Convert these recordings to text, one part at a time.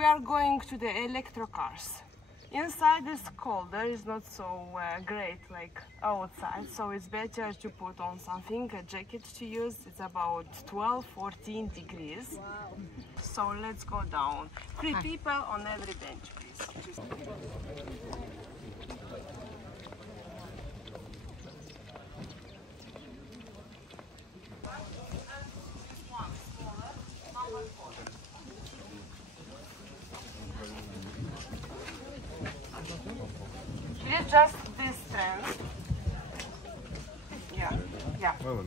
we are going to the electro cars. Inside is colder, it's not so great like outside, so it's better to put on something, a jacket to use. It's about 12-14 degrees. Wow. So let's go down. 3 people on every bench, please. It's just this strength. Yeah, yeah. Oh,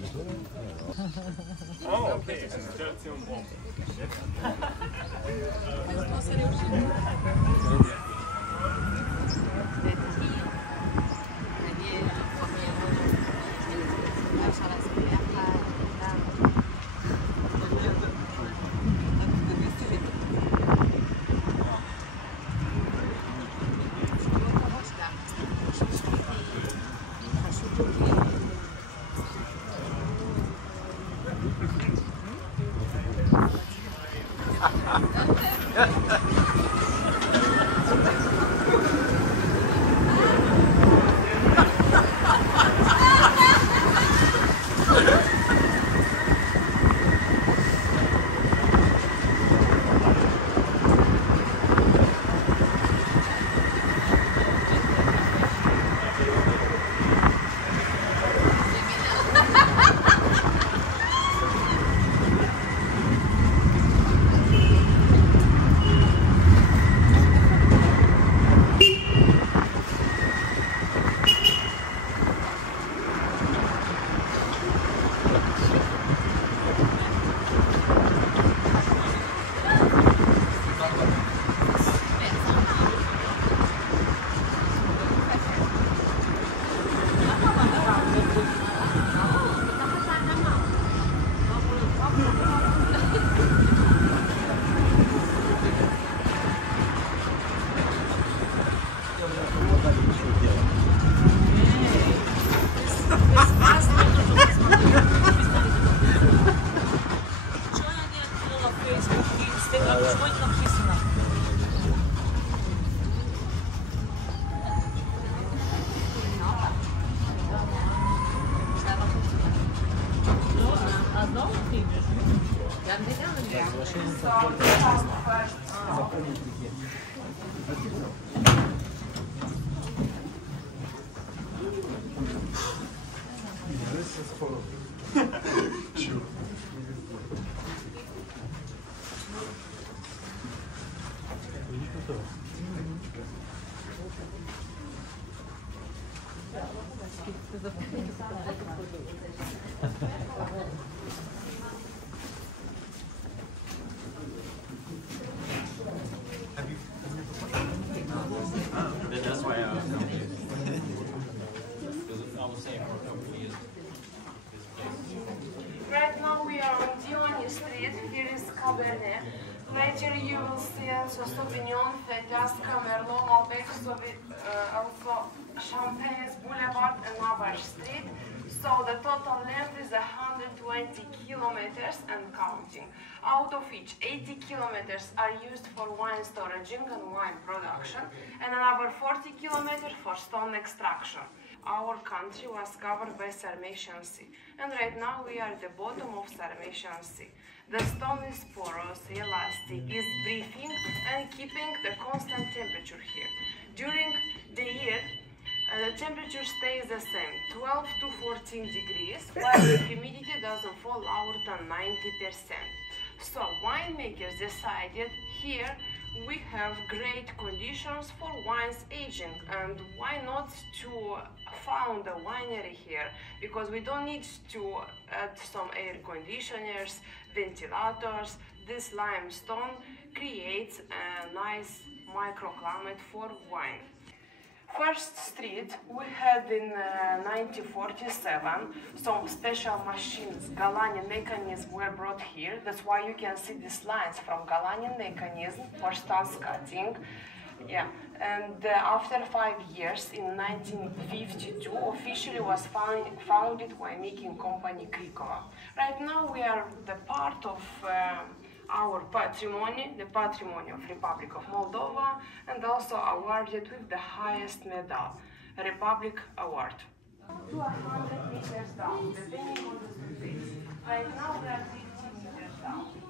okay. That's why I was saying for a couple of years. Right now we are on Diony Street. Here is Cabernet. Later you will see also Sauvignon, Fetească, Merlot, Malbec, also Champagne's Boulevard and Navarre Street. So the total length is 120 kilometers and counting, out of which 80 kilometers are used for wine storaging and wine production, and another 40 kilometers for stone extraction. Our country was covered by Sarmatian Sea, and right now we are at the bottom of Sarmatian Sea. The stone is porous, elastic, is breathing and keeping the constant temperature here. During the year, the temperature stays the same, 12 to 14 degrees, while the humidity doesn't fall lower than 90%. So winemakers decided here we have great conditions for wines aging, and why not to found a winery here, because we don't need to add some air conditioners, ventilators. This limestone creates a nice microclimate for wine. First street we had in 1947 some special machines, Galanian mechanisms were brought here. That's why you can see these lines from Galanian mechanism for stones cutting. Yeah, and after 5 years, in 1952, officially was founded winemaking company Cricova. Right now we are the part of our patrimony, the patrimony of Republic of Moldova, and also awarded with the highest medal, Republic Award. To 100 meters down, depending on the surface. Right now we are 50 meters down here.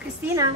Cristina.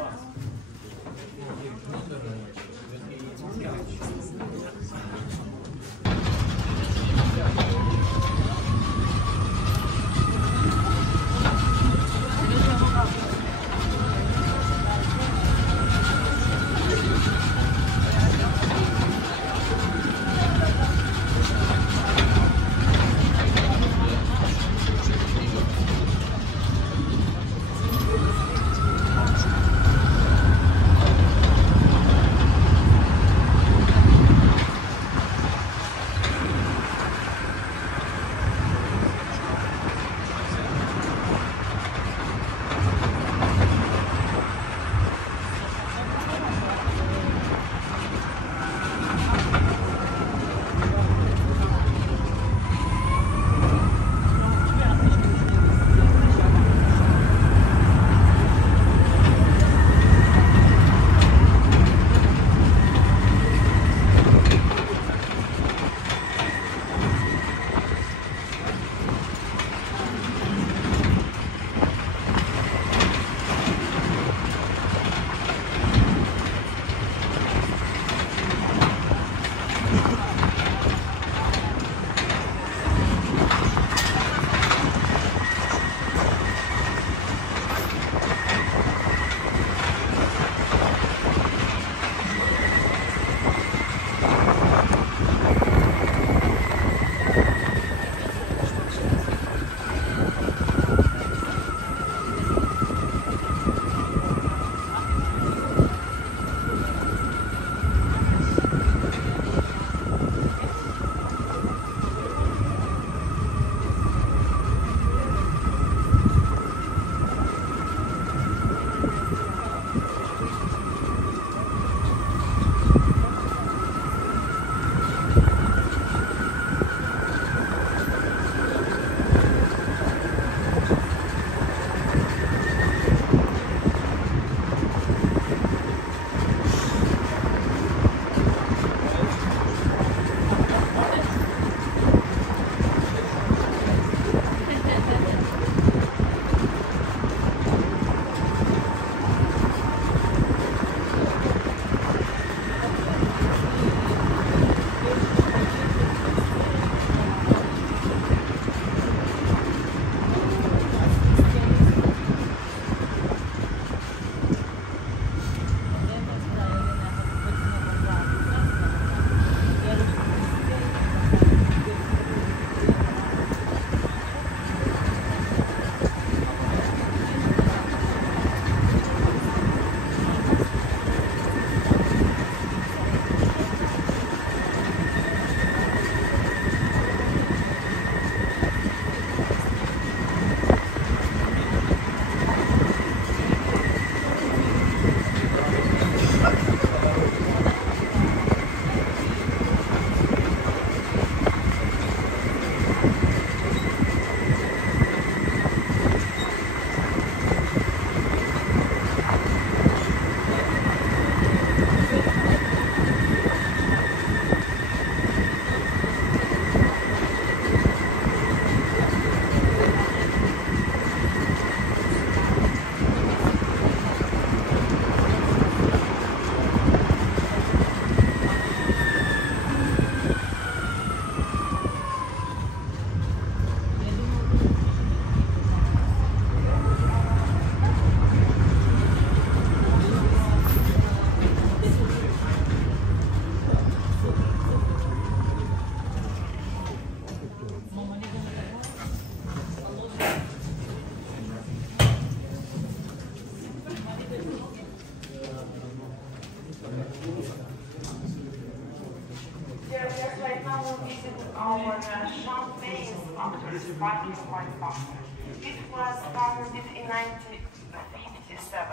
champagne's factory sparkling wine factory. It was founded in 1957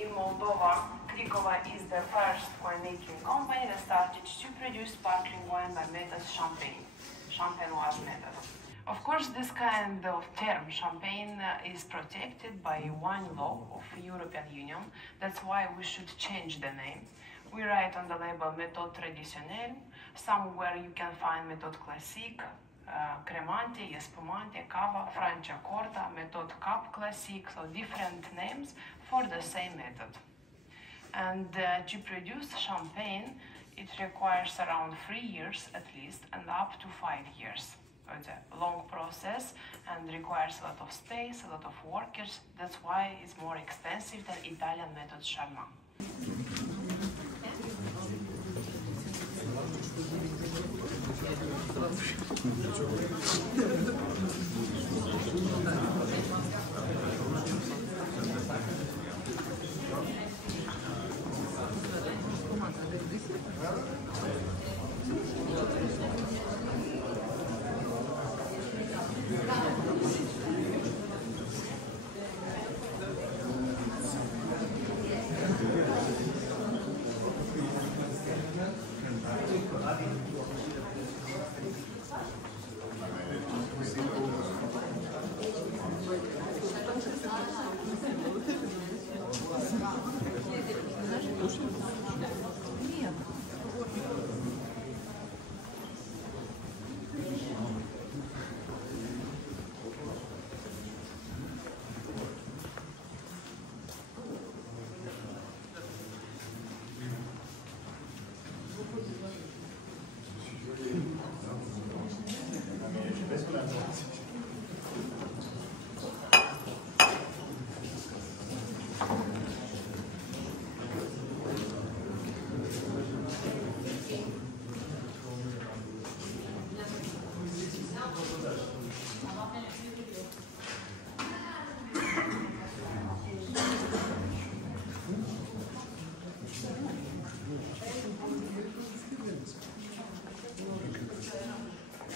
in Moldova. Cricova is the first winemaking company that started to produce sparkling wine by method champenoise method. Of course, this kind of term, champagne, is protected by wine law of European Union. That's why we should change the name. We write on the label méthode traditionnelle. Somewhere you can find méthode classique, cremante, espumante, cava, franciacorta, méthode cap classique, so different names for the same method. And to produce champagne, it requires around 3 years at least and up to 5 years. It's a long process and requires a lot of space, a lot of workers. That's why it's more expensive than Italian method Charmat.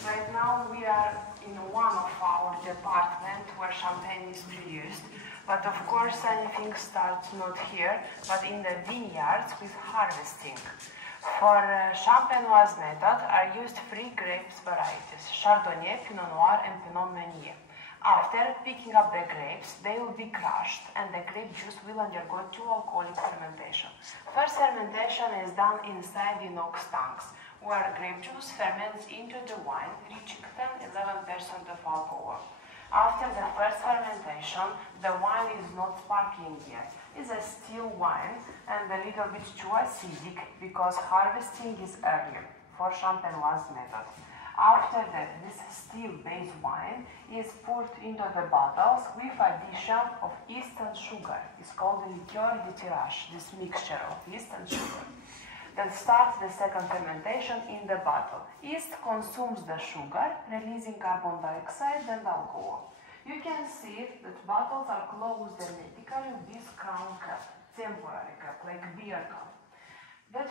Right now we are in one of our departments where champagne is produced, but of course anything starts not here, but in the vineyards with harvesting. For champenoise method are used 3 grapes varieties, Chardonnay, Pinot Noir and Pinot Meunier. After picking up the grapes, they will be crushed and the grape juice will undergo 2 alcoholic fermentation. First fermentation is done inside inox tanks, where grape juice ferments into the wine, reaching 10–11% of alcohol. After the first fermentation, the wine is not sparkling yet. It's a still wine and a little bit too acidic because harvesting is earlier for champenoise method. After that, this still base wine is poured into the bottles with addition of yeast and sugar. It's called liqueur de tirage, this mixture of yeast and sugar. Then starts the second fermentation in the bottle. Yeast consumes the sugar, releasing carbon dioxide and alcohol. You can see that bottles are closed hermetically with this crown cap, temporary cap, like beer cup. That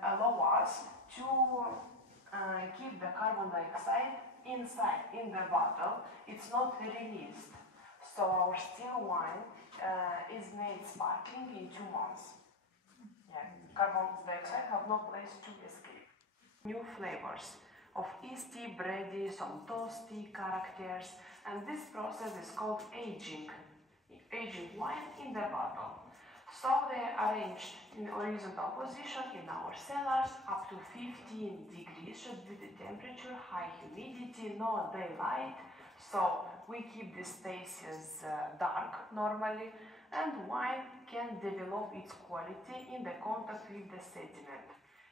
allows us to keep the carbon dioxide inside, in the bottle. It's not released. So our still wine is made sparkling in 2 months. Yeah, carbon dioxide have no place to escape. New flavors of yeasty, bready, some toasty characters, and this process is called aging. Aging wine in the bottle. So they are arranged in horizontal position in our cellars. Up to 15 degrees should be the temperature, high humidity, no daylight. So we keep the spaces dark normally, and wine can develop its quality in the contact with the sediment.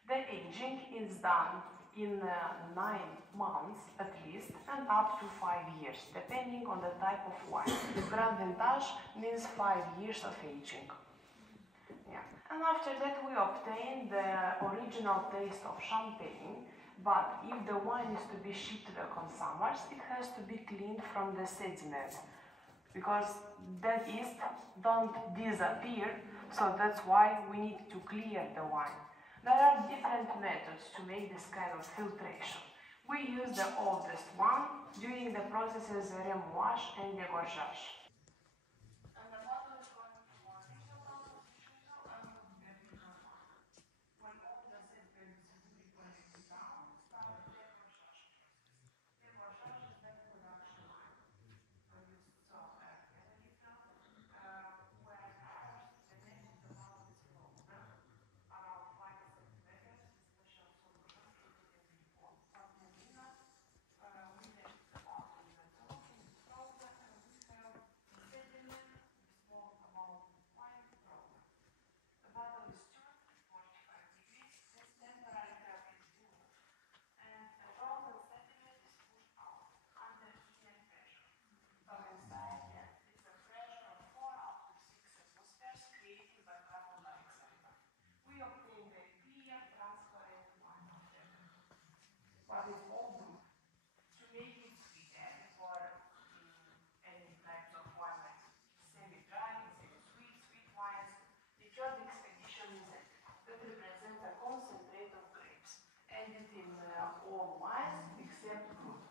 The aging is done in 9 months at least and up to 5 years, depending on the type of wine. Grand Vintage means 5 years of aging. Yeah. And after that we obtain the original taste of champagne, but if the wine is to be shipped to the consumers, it has to be cleaned from the sediment, because that yeast don't disappear, so that's why we need to clear the wine. There are different methods to make this kind of filtration. We use the oldest one during the processes remoage and degorgeage. And the bottle is going to one and when all the sediments will be collected down, start the degorgeage. Degorgeage is the production line. So where first the neck of the bottle is frozen around 5 centimeters in special solution including sapnina, we let the bottle in the top, it's frozen, and we have sediment with small amount of wine frozen. The bottle is turned at 45 degrees, this temporary cap is removed, and the frozen sediment is pushed out under heat pressure. From inside, it's a pressure of 4 up to 6 atmospheres created by carbon dioxide. We obtain the clear, transparent wine object. What is all do? To make it sweeter for any types of wine, like semi-dry, semi-sweet, sweet wines, liqueur d'expedition is it. That represents a concentrate of grapes, added in all wines except fruit.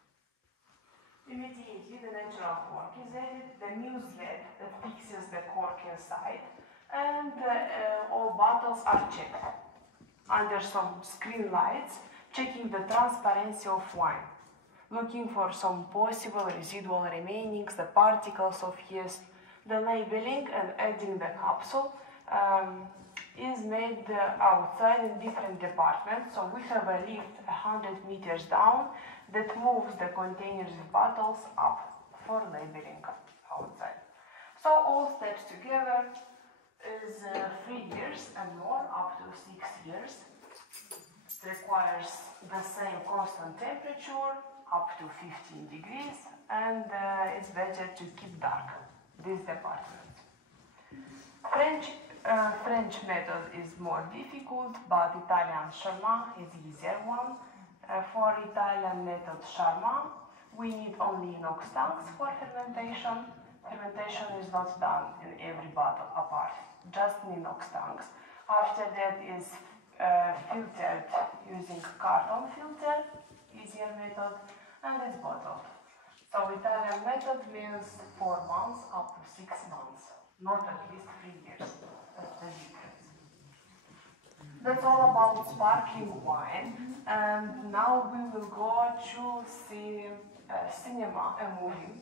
Immediately, the natural cork is added, the muse lead that fixes the cork inside, and all bottles are checked under some screen lights, checking the transparency of wine, looking for some possible residual remainings, the particles of yeast. The labeling and adding the capsule is made outside in different departments. So we have a lift 100 meters down that moves the containers with bottles up for labeling outside. So all steps together is 3 years and more, up to 6 years. It requires the same constant temperature, up to 15 degrees, and it's better to keep dark, this department. French method is more difficult, but Italian Charmat is easier one. For Italian method Charmat, we need only inox tanks for fermentation. Fermentation is not done in every bottle apart, just in inox tanks. After that is filtered using carton filter, easier method, and it's bottled. So Italian method means 4 months up to 6 months, not at least 3 years. That's the difference. That's all about sparkling wine, and now we will go to see cinema, a movie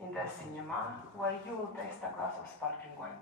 in the cinema, where you will taste a glass of sparkling wine.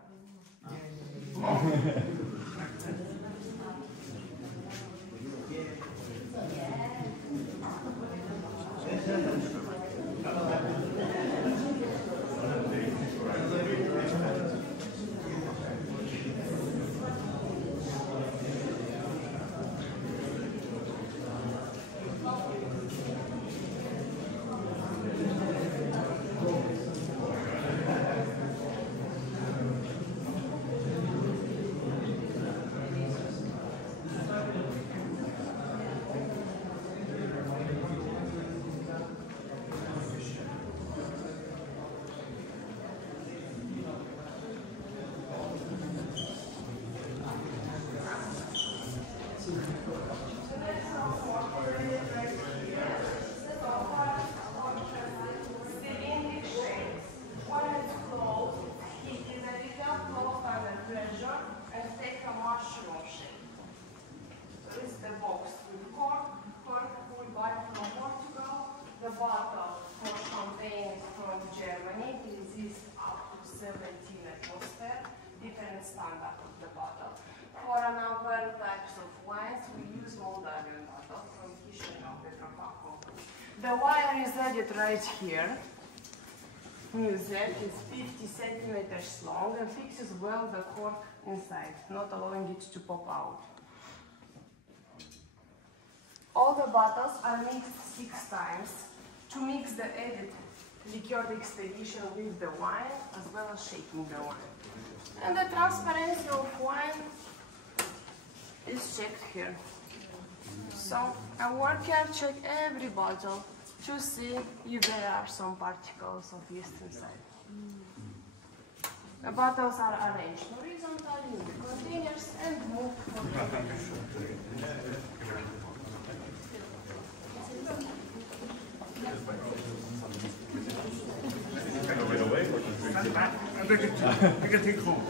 Standard of the bottle. For another types of wines, we use Moldavian bottle from Chișinău, Republica Moldova. The wire is added right here. Musette is 50 centimeters long and fixes well the cork inside, not allowing it to pop out. All the bottles are mixed 6 times to mix the added liqueur d'expedition with the wine, as well as shaking the wine. And the transparency of wine is checked here. So a worker checks every bottle to see if there are some particles of yeast inside. The bottles are arranged horizontally in the containers and moved for I can take home.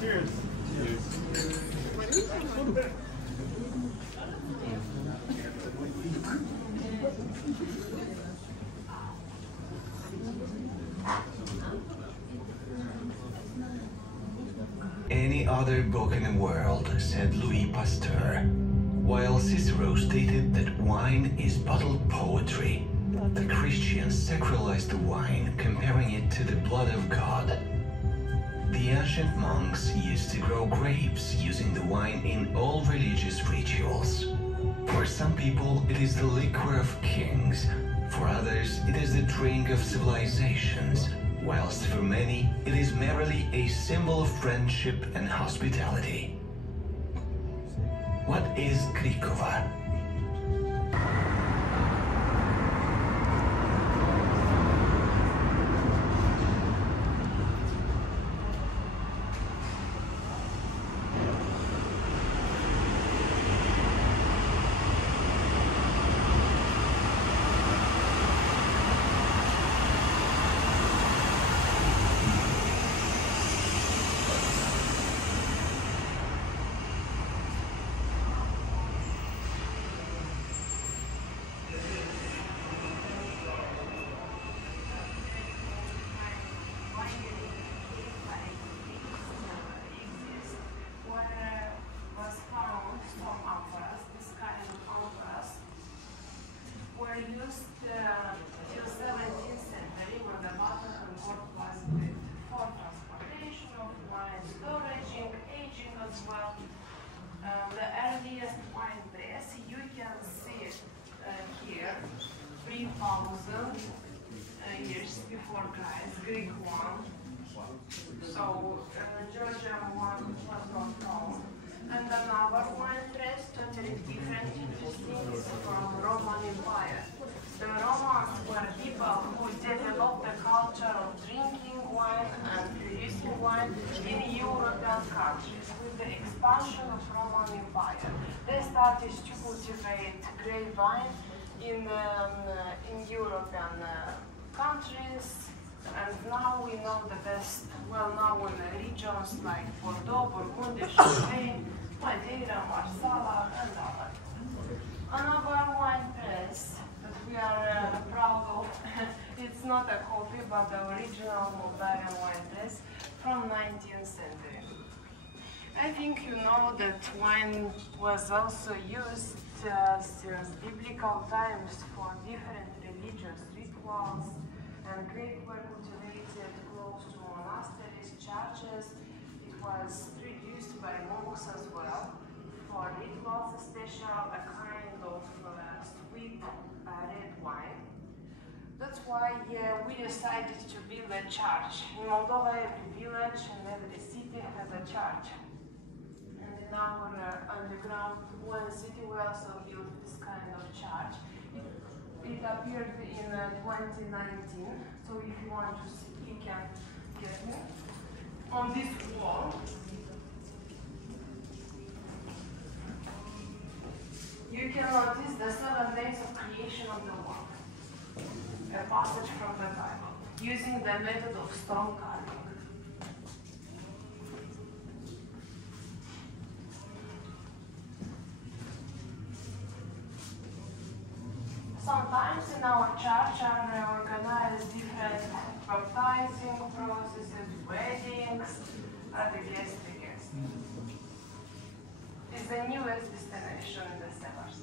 Cheers. Any other book in the world, said Louis Pasteur, while Cicero stated that wine is bottled poetry. The Christians sacralized the wine, comparing it to the blood of God. The ancient monks used to grow grapes using the wine in all religious rituals. For some people, it is the liquor of kings. For others, it is the drink of civilizations. Whilst for many, it is merely a symbol of friendship and hospitality. What is Cricova? The earliest wine press you can see here, 3,000 years before Christ, Greek one. So Georgian one was not known. And another wine press, totally different, interesting, is from Roman Empire. The Romans were people who developed the culture of drinking wine and producing wine in European countries. With the expansion of Roman Empire, they started to cultivate grapevine in European countries, And now we know the best well-known regions like Bordeaux, Burgundy, Champagne, Madeira, Marsala, and others. Another wine press that we are proud of, it's not a copy but the original Moldavian wine press from 19th century. I think you know that wine was also used since biblical times for different religious rituals, and grapes were cultivated close to monasteries, churches. It was produced by monks as well for rituals, especially a kind of sweet red wine. That's why we decided to build a church. In Moldova, every village and every city has a church. And in our underground one city, we also built this kind of church. It appeared in 2019, so if you want to see, you can get it. On this wall, you can notice the 7 days of creation of the world, a passage from the Bible, using the method of stone carving. Sometimes in our church are organized different baptizing processes, weddings, other guest. It's the newest destination in the cellars.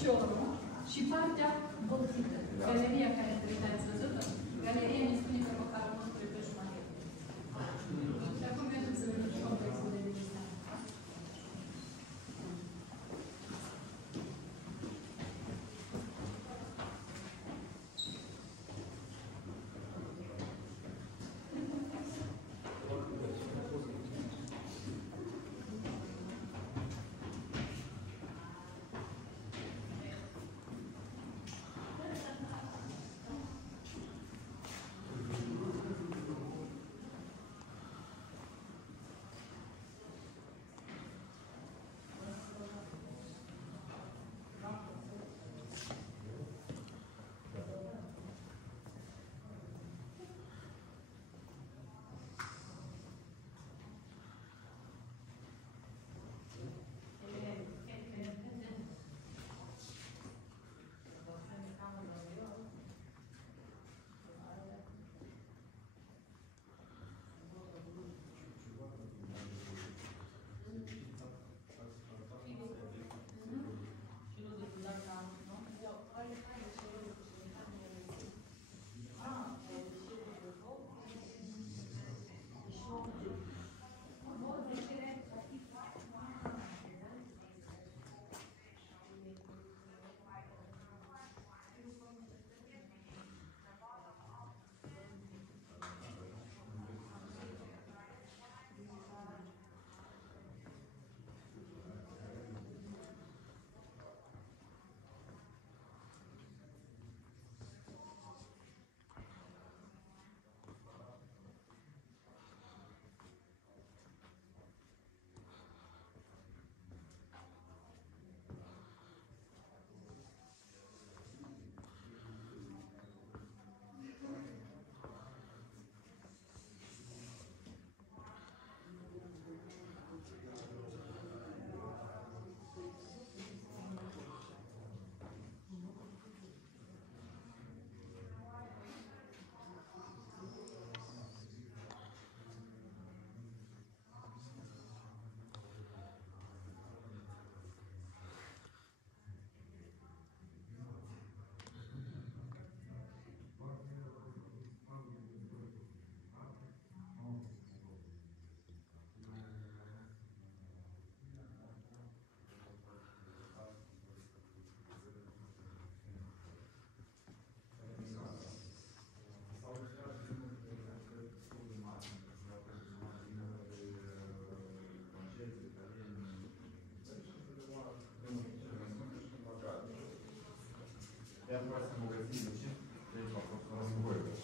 piciorul și partea boltită. Galeria care ați văzut-o? Galeria ne spune că măcarul nostru e pe jumătate. Și acum vedeți să vedem și complexul de degustare.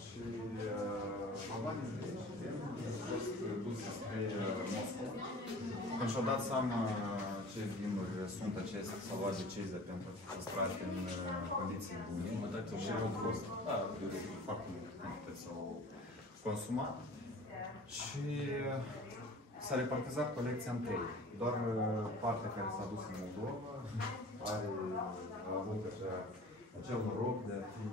Și vagoanele de aici au fost duse spre Moscova. Când și-au dat seama ce vinuri sunt aceste salvaje ceze pentru păstrate în condiții bune, și au fost foarte multe s-au consumat și s-a repartizat colecția în trei. Doar partea care s-a dus în Moldova a avut acel noroc de a fi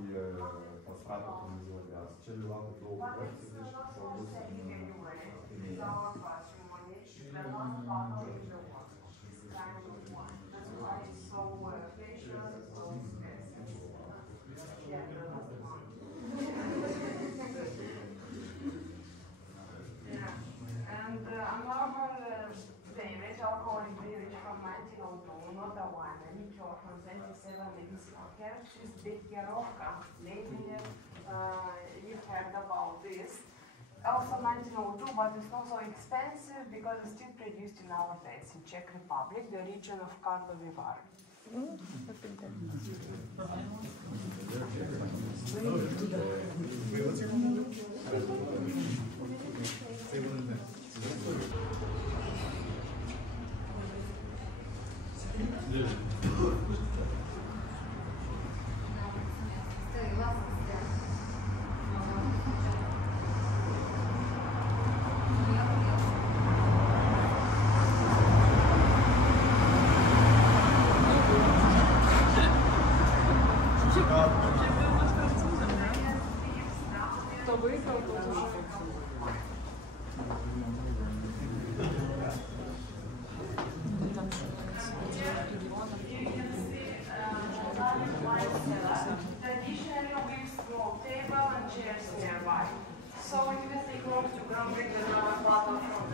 păstrată până în ziua de azi. Celelalte două părți s-au dus în Crimea. Alcoholic beverage from 1902, not a wine, a liqueur from 27 medicinal herbs is Beciurile. Maybe you've heard about this. Also 1902, but it's not so expensive because it's still produced in our place in Czech Republic, the region of Karlovy-Vary.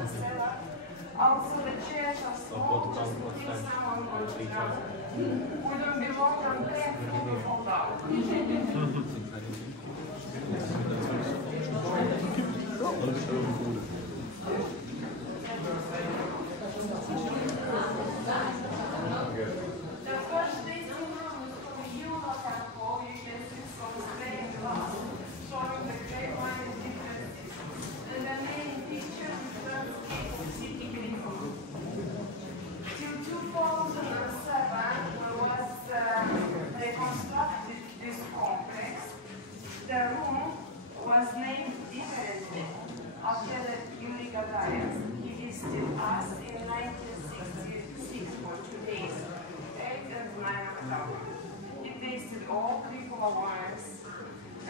bestseller. Also, the chairs are small, just in case someone wants to travel. Wouldn't be long and painful to hold out. The first tasting room is from Beciurile Cricova. You can see some stained glass showing the great wine differences. And the main picture reflects city Cricova. Till 2007, when was reconstructed this complex, the room was named differently after Yuri Gagarin. He visited us in 1966 for 2 days, 8 and 9 October. He tasted all Cricova wines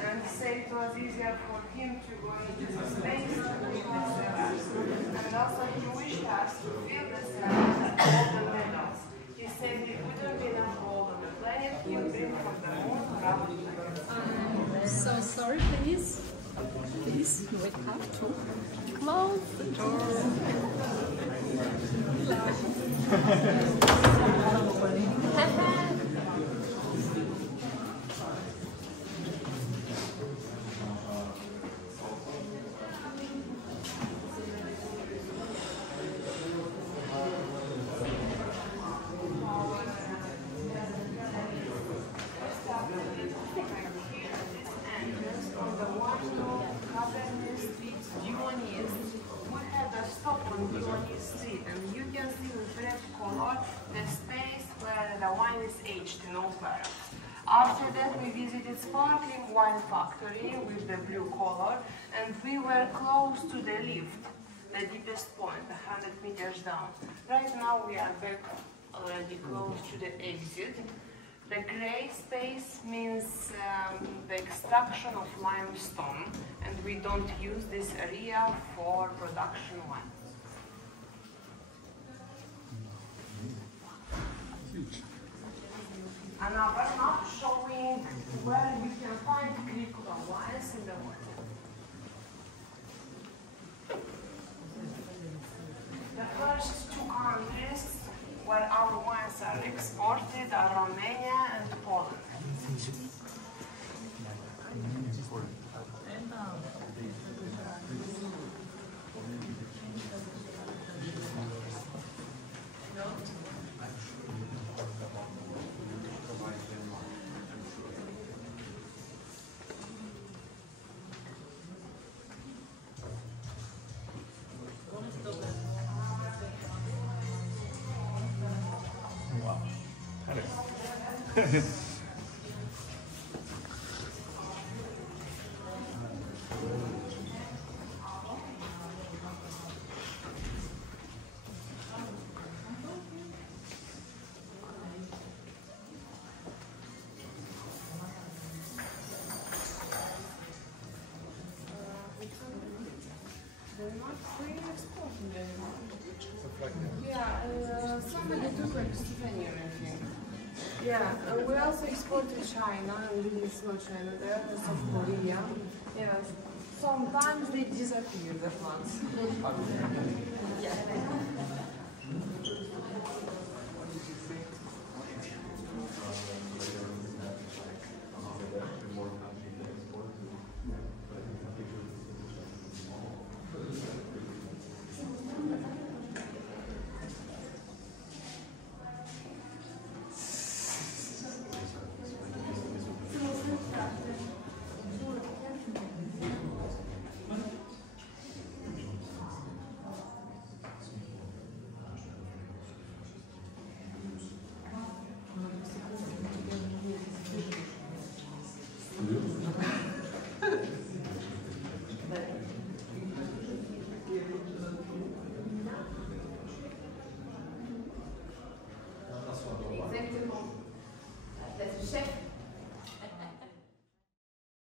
and said it was easier for him to go into the space to clean the cellars. And also he wished us to fill the cellars with golden medals. He said it wouldn't be enough gold on the planet, he would bring from the moon around the So sorry, please. Please, we have to close the door. And you can see with red color the space where the wine is aged in oak barrels. After that we visited sparkling wine factory with the blue color, and we were close to the lift, the deepest point, 100 meters down. Right now we are back already close to the exit. The gray space means the extraction of limestone, and we don't use this area for production wine. Another map showing where you can find Cricova wines in the world. The first two countries where our wines are exported are Romania and Poland. They're not really exporting anymore. Yeah, somebody took like souvenir, I think. Yeah, we also export to China, and it's not China there, it's South Korea. Yeah, sometimes they disappear, the plants.